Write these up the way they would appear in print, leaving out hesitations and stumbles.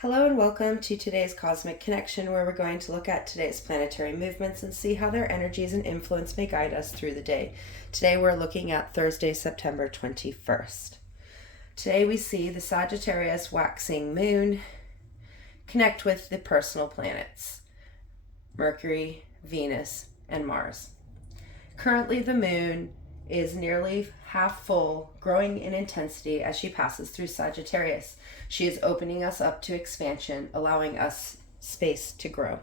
Hello and welcome to today's Cosmic Connection, where we're going to look at today's planetary movements and see how their energies and influence may guide us through the day. Today we're looking at Thursday, September 21st. Today we see the Sagittarius waxing moon connect with the personal planets, Mercury, Venus, and Mars. Currently the moon is nearly half full, growing in intensity as she passes through Sagittarius. She is opening us up to expansion, allowing us space to grow.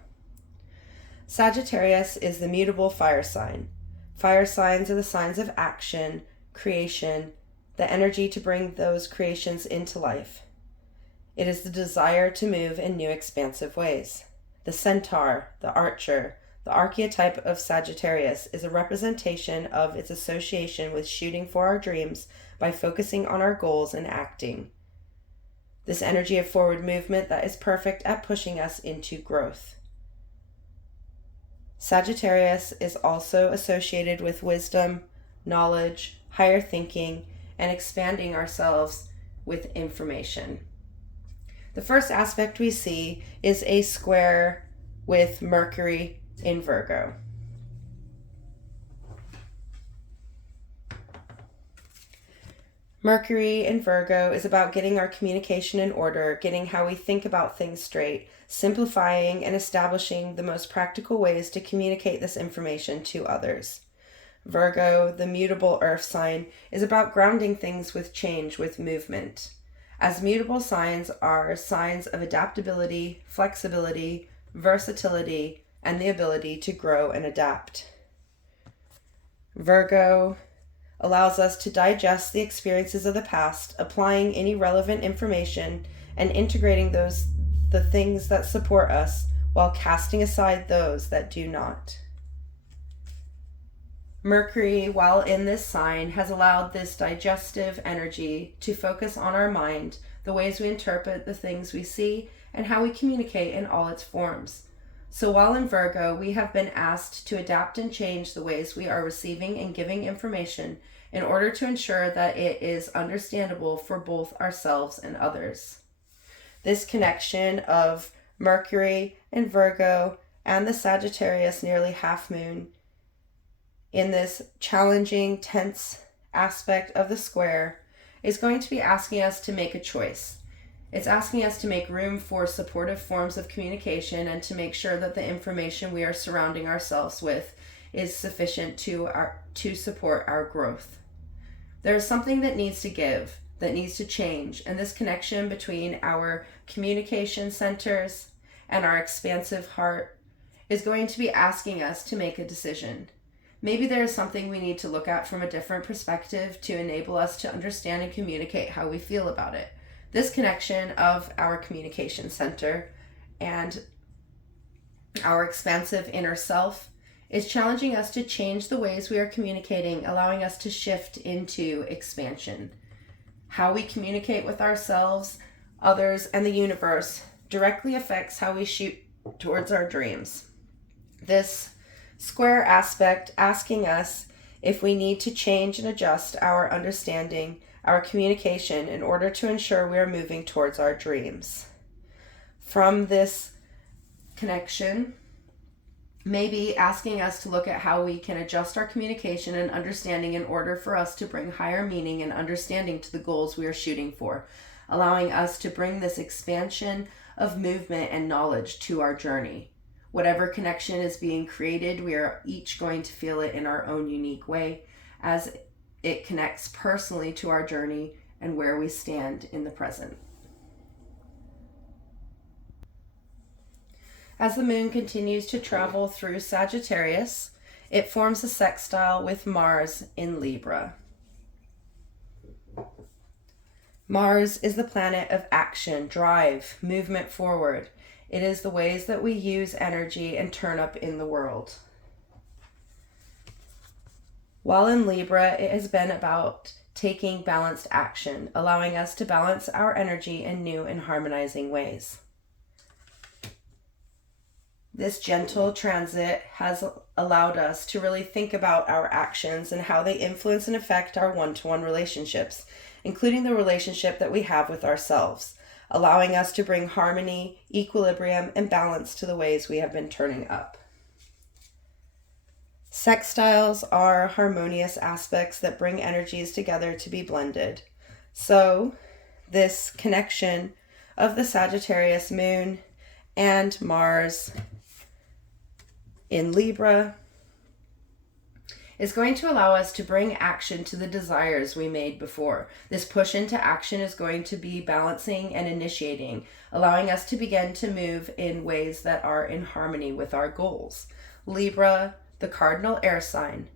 Sagittarius is the mutable fire sign. Fire signs are the signs of action, creation, the energy to bring those creations into life. It is the desire to move in new expansive ways. The centaur, the archer, the archetype of Sagittarius is a representation of its association with shooting for our dreams by focusing on our goals and acting. This energy of forward movement that is perfect at pushing us into growth. Sagittarius is also associated with wisdom, knowledge, higher thinking, and expanding ourselves with information. The first aspect we see is a square with Mercury in Virgo. Mercury in Virgo is about getting our communication in order, getting how we think about things straight, simplifying and establishing the most practical ways to communicate this information to others. Virgo, the mutable earth sign, is about grounding things with change, with movement. As mutable signs are signs of adaptability, flexibility, versatility, and the ability to grow and adapt. Virgo allows us to digest the experiences of the past, applying any relevant information and integrating the things that support us while casting aside those that do not. Mercury, while in this sign, has allowed this digestive energy to focus on our mind, the ways we interpret the things we see, and how we communicate in all its forms. So while in Virgo, we have been asked to adapt and change the ways we are receiving and giving information in order to ensure that it is understandable for both ourselves and others. This connection of Mercury and Virgo and the Sagittarius nearly half moon in this challenging, tense aspect of the square is going to be asking us to make a choice. It's asking us to make room for supportive forms of communication and to make sure that the information we are surrounding ourselves with is sufficient to support our growth. There is something that needs to give, that needs to change, and this connection between our communication centers and our expansive heart is going to be asking us to make a decision. Maybe there is something we need to look at from a different perspective to enable us to understand and communicate how we feel about it. This connection of our communication center and our expansive inner self is challenging us to change the ways we are communicating, allowing us to shift into expansion. How we communicate with ourselves, others, and the universe directly affects how we shoot towards our dreams. This square aspect asking us if we need to change and adjust our understanding, our communication, in order to ensure we are moving towards our dreams. From this connection, maybe asking us to look at how we can adjust our communication and understanding in order for us to bring higher meaning and understanding to the goals we are shooting for, allowing us to bring this expansion of movement and knowledge to our journey. Whatever connection is being created, we are each going to feel it in our own unique way as it connects personally to our journey and where we stand in the present. As the moon continues to travel through Sagittarius, it forms a sextile with Mars in Libra. Mars is the planet of action, drive, movement forward. It is the ways that we use energy and turn up in the world. While in Libra, it has been about taking balanced action, allowing us to balance our energy in new and harmonizing ways. This gentle transit has allowed us to really think about our actions and how they influence and affect our one-to-one relationships, including the relationship that we have with ourselves. allowing us to bring harmony, equilibrium, and balance to the ways we have been turning up. Sextiles are harmonious aspects that bring energies together to be blended. So, this connection of the Sagittarius moon and Mars in Libra is going to allow us to bring action to the desires we made before. This push into action is going to be balancing and initiating, allowing us to begin to move in ways that are in harmony with our goals. Libra, the cardinal air sign.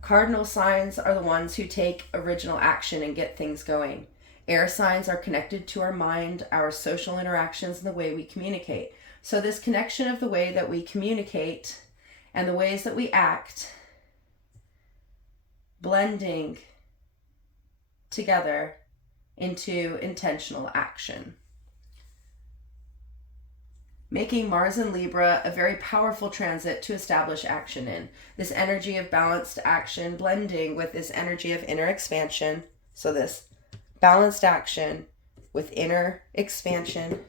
Cardinal signs are the ones who take original action and get things going. Air signs are connected to our mind, our social interactions, and the way we communicate. So this connection of the way that we communicate and the ways that we act, blending together into intentional action. Making Mars and Libra a very powerful transit to establish action in. This energy of balanced action blending with this energy of inner expansion. So this balanced action with inner expansion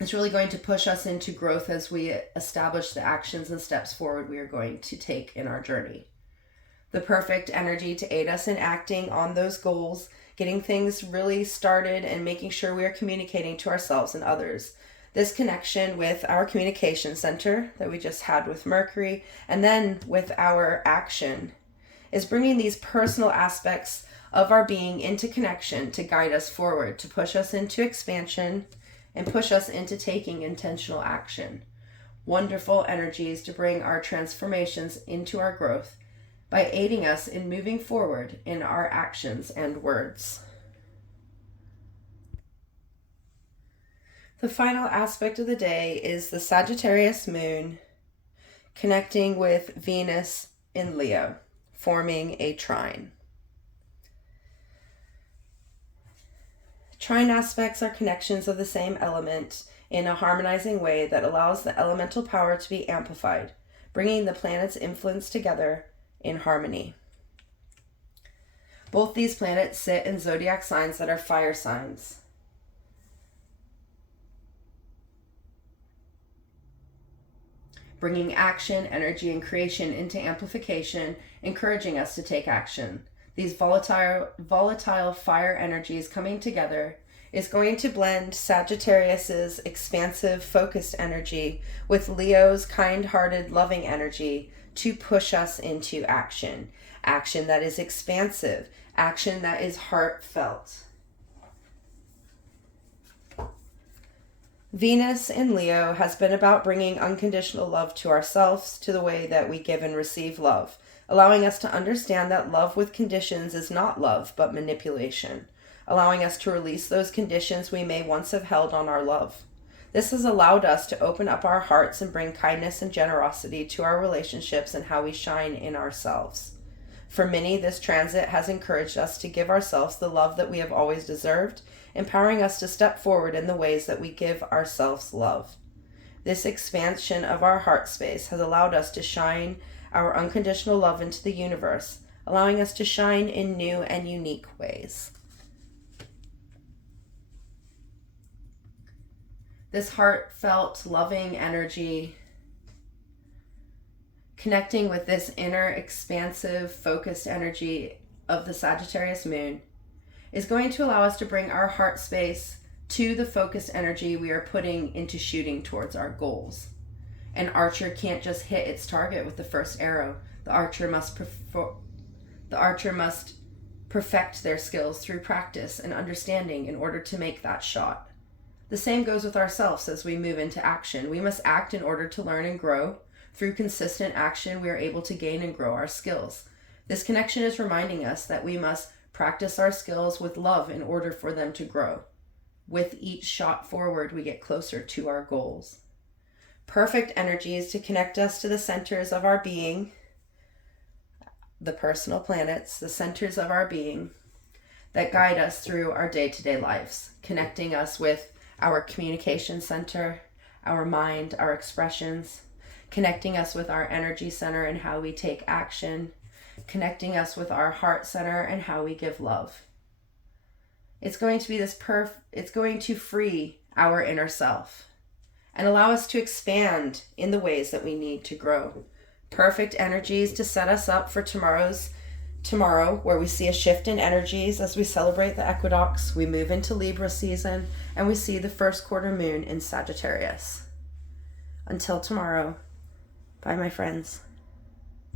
is really going to push us into growth as we establish the actions and steps forward we are going to take in our journey. The perfect energy to aid us in acting on those goals, getting things really started and making sure we are communicating to ourselves and others. This connection with our communication center that we just had with Mercury, and then with our action, is bringing these personal aspects of our being into connection to guide us forward, to push us into expansion and push us into taking intentional action. Wonderful energies to bring our transformations into our growth by aiding us in moving forward in our actions and words. The final aspect of the day is the Sagittarius moon connecting with Venus in Leo, forming a trine. Trine aspects are connections of the same element in a harmonizing way that allows the elemental power to be amplified, bringing the planets' influence together in harmony. Both these planets sit in zodiac signs that are fire signs. Bringing action, energy, and creation into amplification, encouraging us to take action. These volatile fire energies coming together is going to blend Sagittarius's expansive, focused energy with Leo's kind-hearted, loving energy to push us into action. Action that is expansive, action that is heartfelt. Venus in Leo has been about bringing unconditional love to ourselves, to the way that we give and receive love, allowing us to understand that love with conditions is not love, but manipulation, allowing us to release those conditions we may once have held on our love. This has allowed us to open up our hearts and bring kindness and generosity to our relationships and how we shine in ourselves. For many, this transit has encouraged us to give ourselves the love that we have always deserved, empowering us to step forward in the ways that we give ourselves love. This expansion of our heart space has allowed us to shine our unconditional love into the universe, allowing us to shine in new and unique ways. This heartfelt, loving energy, connecting with this inner, expansive, focused energy of the Sagittarius moon, is going to allow us to bring our heart space to the focused energy we are putting into shooting towards our goals. An archer can't just hit its target with the first arrow. The archer must perfect their skills through practice and understanding in order to make that shot. The same goes with ourselves as we move into action. We must act in order to learn and grow. Through consistent action, we are able to gain and grow our skills. This connection is reminding us that we must practice our skills with love in order for them to grow. With each shot forward, we get closer to our goals. Perfect energies to connect us to the centers of our being, the personal planets, the centers of our being that guide us through our day-to-day lives, connecting us with our communication center, our mind, our expressions, connecting us with our energy center and how we take action, connecting us with our heart center and how we give love. It's going to be it's going to free our inner self and allow us to expand in the ways that we need to grow. Perfect energies to set us up for tomorrow, where we see a shift in energies as we celebrate the equinox, we move into Libra season, and we see the first quarter moon in Sagittarius. Until tomorrow, bye my friends.